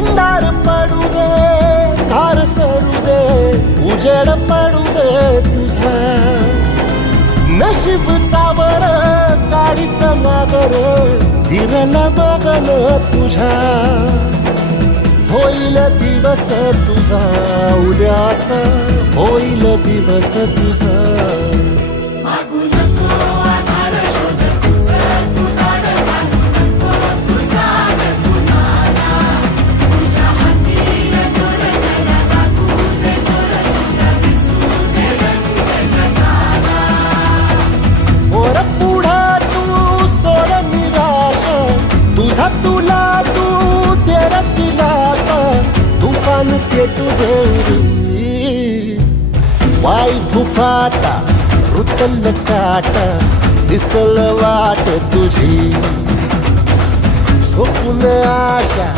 धिंडार पडू दे, धार सरू दे, उजेड पडू दे तुझा. नशीब चावळ गाडीत मागर फिरल बघन तुझ्या. होईल दिवस तुझा उद्याचा, होईल दिवस तुझा. तुला तू तेर दिलासा तुफान पेटू देरी. वाई फुफाटा रुतल काटा दिसल वाट तुझी. झोपून आशा